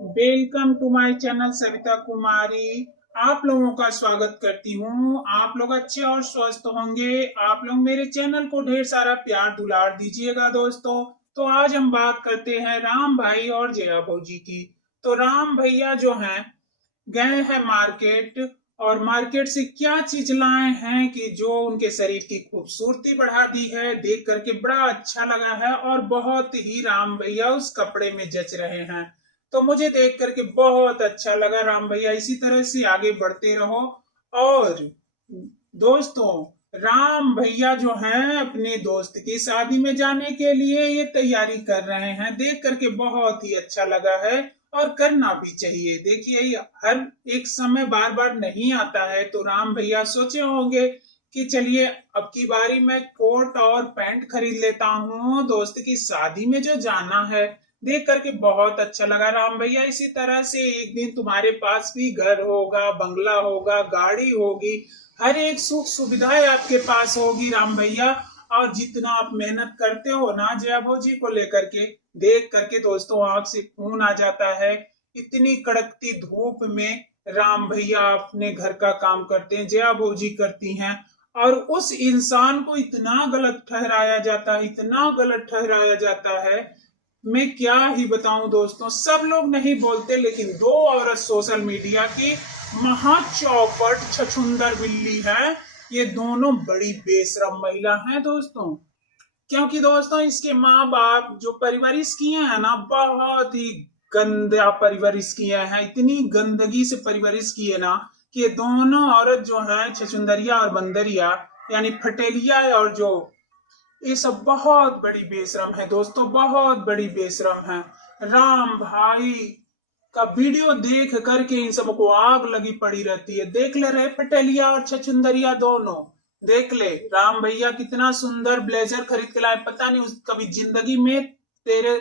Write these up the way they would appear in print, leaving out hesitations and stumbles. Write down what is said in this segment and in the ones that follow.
Welcome to my channel Savita Kumari. आप लोगों का स्वागत करती हूँ। आप लोग अच्छे और स्वस्थ होंगे। आप लोग मेरे चैनल को ढेर सारा प्यार दुलार दीजिएगा दोस्तों। तो आज हम बात करते हैं राम भाई और जया भौजी की। तो राम भैया जो हैं गए हैं मार्केट, और मार्केट से क्या चीज लाए हैं कि जो उनके शरीर की खूबसूरती बढ़ा दी है। देख करके बड़ा अच्छा लगा है और बहुत ही राम भैया उस कपड़े में जच रहे हैं। तो मुझे देख करके बहुत अच्छा लगा। राम भैया इसी तरह से आगे बढ़ते रहो। और दोस्तों, राम भैया जो हैं अपने दोस्त की शादी में जाने के लिए ये तैयारी कर रहे हैं। देख करके बहुत ही अच्छा लगा है और करना भी चाहिए। देखिए, ये हर एक समय बार बार नहीं आता है। तो राम भैया सोचे होंगे कि चलिए अब की बारी मैं कोट और पैंट खरीद लेता हूँ, दोस्त की शादी में जो जाना है। देख करके बहुत अच्छा लगा राम भैया। इसी तरह से एक दिन तुम्हारे पास भी घर होगा, बंगला होगा, गाड़ी होगी, हर एक सुख सुविधाएं आपके पास होगी राम भैया। और जितना आप मेहनत करते हो ना जया भौजी को लेकर के, देख करके दोस्तों आंख से खून आ जाता है। इतनी कड़कती धूप में राम भैया अपने घर का काम करते हैं, जया भौजी करती हैं। और उस इंसान को इतना गलत ठहराया जाता है, इतना गलत ठहराया जाता है। मैं क्या ही बताऊं दोस्तों। सब लोग नहीं बोलते, लेकिन दो औरत सोशल मीडिया की महा चौपट छछुंदर बिल्ली है। ये दोनों बड़ी बेशरम महिला हैं दोस्तों। क्योंकि दोस्तों इसके माँ बाप जो परवरिश किए हैं ना, बहुत ही गंदा परवरिश किए हैं। इतनी गंदगी से परवरिश की है ना कि ये दोनों औरत जो है छछुंदरिया और बंदरिया, यानी फटेलिया और जो, ये सब बहुत बड़ी बेशरम है दोस्तों, बहुत बड़ी बेशरम है। राम भाई का वीडियो देख करके इन सबको आग लगी पड़ी रहती है। देख ले रहे पटेलिया और छछुंदरिया दोनों। देख ले राम भैया कितना सुंदर ब्लेजर खरीद के लाए। पता नहीं उस कभी जिंदगी में तेरे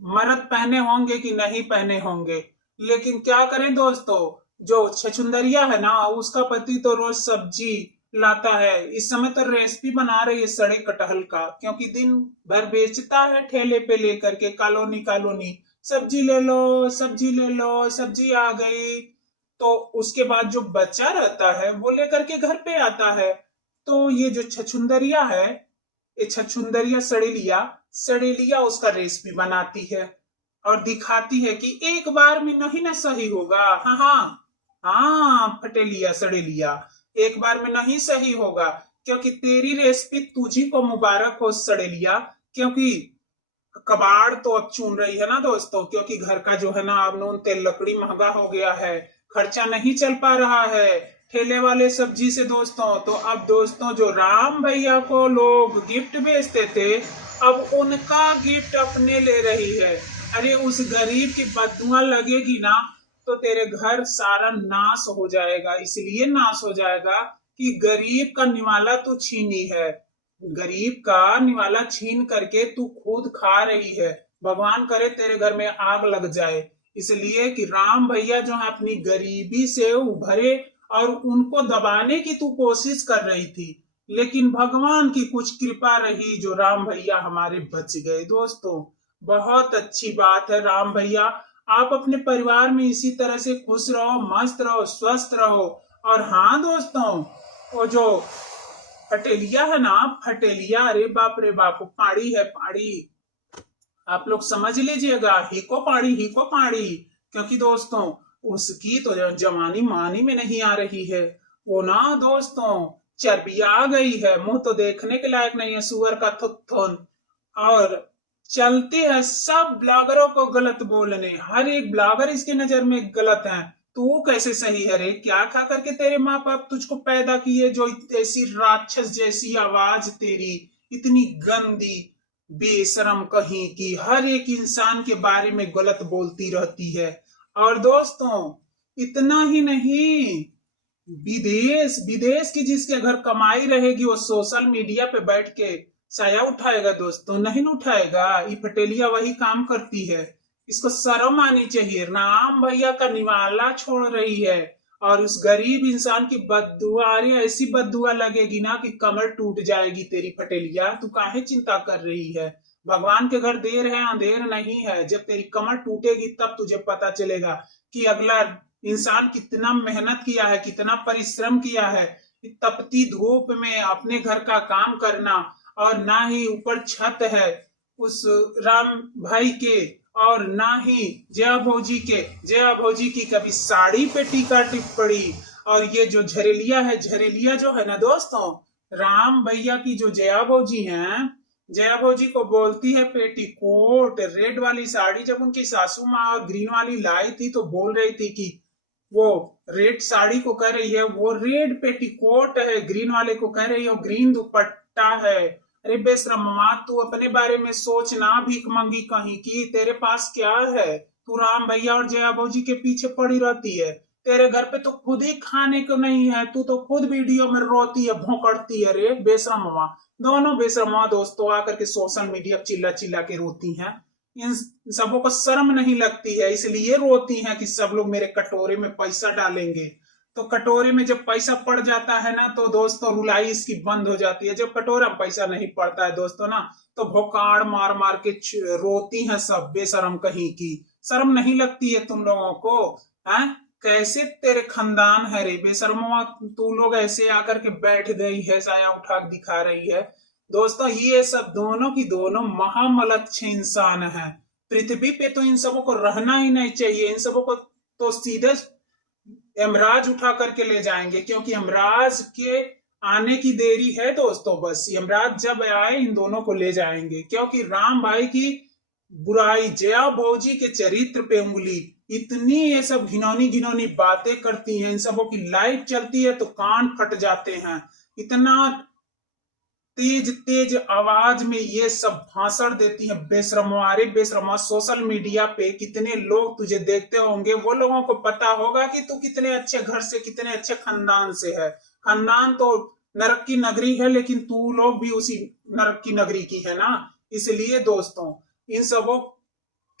मर्द पहने होंगे कि नहीं पहने होंगे। लेकिन क्या करें दोस्तों, जो छछुंदरिया है ना, उसका पति तो रोज सब्जी लाता है। इस समय तो रेसिपी बना रही है सड़े कटहल का, क्योंकि दिन भर बेचता है ठेले पे लेकर के कॉलोनी कॉलोनी। सब्जी ले लो, सब्जी ले लो, सब्जी आ गई। तो उसके बाद जो बच्चा रहता है वो लेकर के घर पे आता है। तो ये जो छछुंदरिया है, ये छछुंदरिया सड़ेलिया सड़ेलिया उसका रेसिपी बनाती है और दिखाती है कि एक बार में नहीं ना सही होगा। हाँ हाँ हाँ फटेलिया सड़ेलिया, एक बार में नहीं सही होगा। क्योंकि तेरी रेसिपी तुझी को मुबारक हो सड़ेलिया। क्योंकि कबाड़ तो अब चुन रही है ना दोस्तों, क्योंकि घर का जो है ना अब नून तेल लकड़ी महंगा हो गया है, खर्चा नहीं चल पा रहा है ठेले वाले सब्जी से दोस्तों। तो अब दोस्तों जो राम भैया को लोग गिफ्ट भेजते थे, अब उनका गिफ्ट अपने ले रही है। अरे उस गरीब की बददुआ लगेगी ना तो तेरे घर सारा नाश हो जाएगा। इसलिए नाश हो जाएगा कि गरीब का निवाला तू छीनी है। गरीब का निवाला छीन करके तू खुद खा रही है। भगवान करे तेरे घर में आग लग जाए। इसलिए कि राम भैया जो है अपनी गरीबी से उभरे और उनको दबाने की तू कोशिश कर रही थी, लेकिन भगवान की कुछ कृपा रही जो राम भैया हमारे बच गए दोस्तों। बहुत अच्छी बात है राम भैया। आप अपने परिवार में इसी तरह से खुश रहो, मस्त रहो, स्वस्थ रहो। और हाँ दोस्तों, वो जो फटेलिया है ना, फटेलिया, अरे बाप रे बाप, पहाड़ी है पहाड़ी। आप लोग समझ लीजिएगा, हिको पहाड़ी, हिको पहाड़ी। क्योंकि दोस्तों उसकी तो जवानी मानी में नहीं आ रही है। वो ना दोस्तों चर्बी आ गई है, मुंह तो देखने के लायक नहीं है, सुअर का थुथुन। और चलती है सब ब्लॉगरों को गलत बोलने। हर एक ब्लॉगर इसके नजर में गलत है। तू कैसे सही है रे? क्या खा करके तेरे माँ बाप तुझको पैदा किए जो ऐसी राक्षस जैसी आवाज तेरी, इतनी गंदी बेशरम कहीं की, हर एक इंसान के बारे में गलत बोलती रहती है। और दोस्तों इतना ही नहीं, विदेश विदेश की जिसके घर कमाई रहेगी वो सोशल मीडिया पे बैठ के साया उठाएगा दोस्तों? नहीं उठाएगा। ये पटेलिया वही काम करती है। इसको शर्म आनी चाहिए। राम भैया का निवाला छोड़ रही है और उस गरीब इंसान की बददुआ, अरे ऐसी बददुआ लगेगी ना कि कमर टूट जाएगी तेरी पटेलिया। तू काहे चिंता कर रही है? भगवान के घर देर है अंधेर नहीं है। जब तेरी कमर टूटेगी तब तुझे पता चलेगा कि अगला इंसान कितना मेहनत किया है, कितना परिश्रम किया है। तपती धूप में अपने घर का काम करना, और ना ही ऊपर छत है उस राम भाई के, और ना ही जया भौजी के। जया भौजी की कभी साड़ी पे टीका टिप्पणी, और ये जो झरेलिया है, झरेलिया जो है ना दोस्तों, राम भैया की जो जया भौजी हैं, जया भौजी को बोलती है पेटीकोट। रेड वाली साड़ी जब उनकी सासू माँ और ग्रीन वाली लाई थी तो बोल रही थी कि वो रेड साड़ी को कह रही है वो रेड पेटीकोट है, ग्रीन वाले को कह रही है वो ग्रीन दुपट्टा है। अरे बेशरम माँ, तू अपने बारे में सोचना, भीख मंगी कहीं की। तेरे पास क्या है? तू राम भैया और जया भौजी के पीछे पड़ी रहती है। तेरे घर पे तो खुद ही खाने को नहीं है, तू तो खुद वीडियो में रोती है, भौंकड़ती है। रे बेशरम माँ, दोनों बेशरम माँ दोस्तों आकर के सोशल मीडिया चिल्ला चिल्ला के रोती हैं। इन सबों को शर्म नहीं लगती है, इसलिए रोती हैं कि सब लोग मेरे कटोरे में पैसा डालेंगे। तो कटोरे में जब पैसा पड़ जाता है ना तो दोस्तों रुलाई इसकी बंद हो जाती है। जब कटोरा में पैसा नहीं पड़ता है दोस्तों ना, तो भोकाड़ मार मार के रोती हैं सब, बेशरम कहीं की। शर्म नहीं लगती है तुम लोगों को? हैं? कैसे तेरे खानदान है रे बेशर्मा, तू लोग ऐसे आकर के बैठ गई है, साया उठा के दिखा रही है। दोस्तों ये सब दोनों की दोनों महामलच्छे इंसान हैं। पृथ्वी पे तो इन सबों को रहना ही नहीं चाहिए। इन सबों को तो सीधे यमराज उठा करके ले जाएंगे, क्योंकि यमराज के आने की देरी है दोस्तों। बस यमराज जब आए इन दोनों को ले जाएंगे, क्योंकि राम भाई की बुराई, जया भौजी के चरित्र पे उंगली, इतनी ये सब घिनौनी घिनौनी बातें करती हैं। इन सबों की लाइव चलती है तो कान फट जाते हैं। इतना तेज तेज आवाज में ये सब भाषण देती है बेशर्मा। अरे बेशर्मा, सोशल मीडिया पे कितने लोग तुझे देखते होंगे, वो लोगों को पता होगा कि तू कितने अच्छे घर से, कितने अच्छे खानदान से है। खानदान तो नरक की नगरी है, लेकिन तू लोग भी उसी नरक की नगरी की है ना। इसलिए दोस्तों इन सबों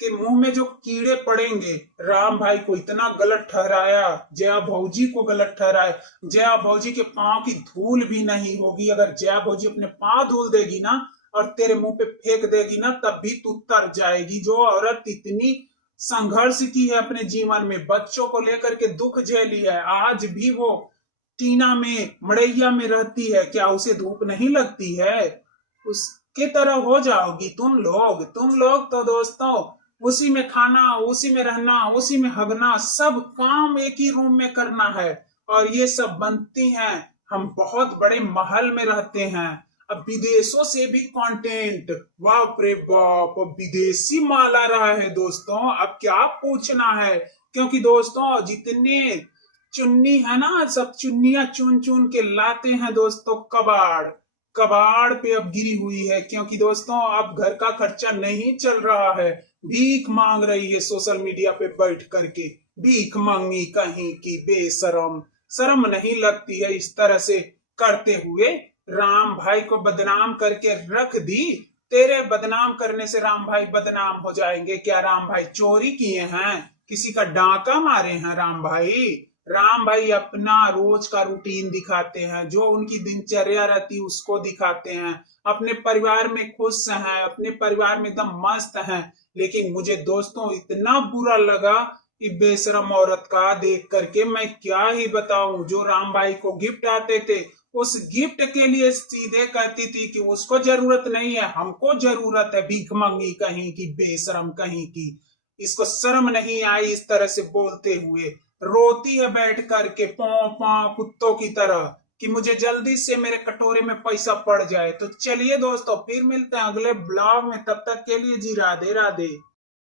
के मुंह में जो कीड़े पड़ेंगे, राम भाई को इतना गलत ठहराया, जया भौजी को गलत ठहराया। जया भौजी के पांव की धूल भी नहीं होगी। अगर जया भौजी अपने पांव धूल देगी ना और तेरे मुंह पे फेंक देगी ना, तब भी तू तर जाएगी। जो औरत इतनी संघर्ष की है अपने जीवन में, बच्चों को लेकर के दुख झेली है, आज भी वो टीना में, मड़ैया में रहती है, क्या उसे धूप नहीं लगती है? उसके तरह हो जाओगी तुम लोग। तुम लोग तो दोस्तों उसी में खाना, उसी में रहना, उसी में हगना, सब काम एक ही रूम में करना है। और ये सब बनती हैं, हम बहुत बड़े महल में रहते हैं। अब विदेशों से भी कंटेंट, बाप रे बाप, अब विदेशी माल आ रहा है दोस्तों। अब क्या पूछना है, क्योंकि दोस्तों जितने चुन्नी है ना, सब चुन्नियां चुन चुन के लाते हैं दोस्तों। कबाड़ कबाड़ पे अब गिरी हुई है, क्योंकि दोस्तों अब घर का खर्चा नहीं चल रहा है। भीख मांग रही है सोशल मीडिया पे बैठ करके, भीख मांगी कहीं की। बेशरम, शर्म नहीं लगती है इस तरह से करते हुए? राम भाई को बदनाम करके रख दी। तेरे बदनाम करने से राम भाई बदनाम हो जाएंगे क्या? राम भाई चोरी किए हैं? किसी का डांका मारे हैं राम भाई? राम भाई अपना रोज का रूटीन दिखाते हैं, जो उनकी दिनचर्या रहती है उसको दिखाते हैं। अपने परिवार में खुश हैं, अपने परिवार में एकदम मस्त हैं। लेकिन मुझे दोस्तों इतना बुरा लगा कि बेशरम औरत का देख करके, मैं क्या ही बताऊं। जो राम भाई को गिफ्ट आते थे, उस गिफ्ट के लिए सीधे कहती थी कि उसको जरूरत नहीं है, हमको जरूरत है। भीख मंगी कहीं की, बेशरम कहीं की। इसको शर्म नहीं आई इस तरह से बोलते हुए? रोती है बैठ करके पौ पौ कुत्तों की तरह कि मुझे जल्दी से मेरे कटोरे में पैसा पड़ जाए। तो चलिए दोस्तों, फिर मिलते हैं अगले ब्लॉग में। तब तक के लिए जी राधे राधे।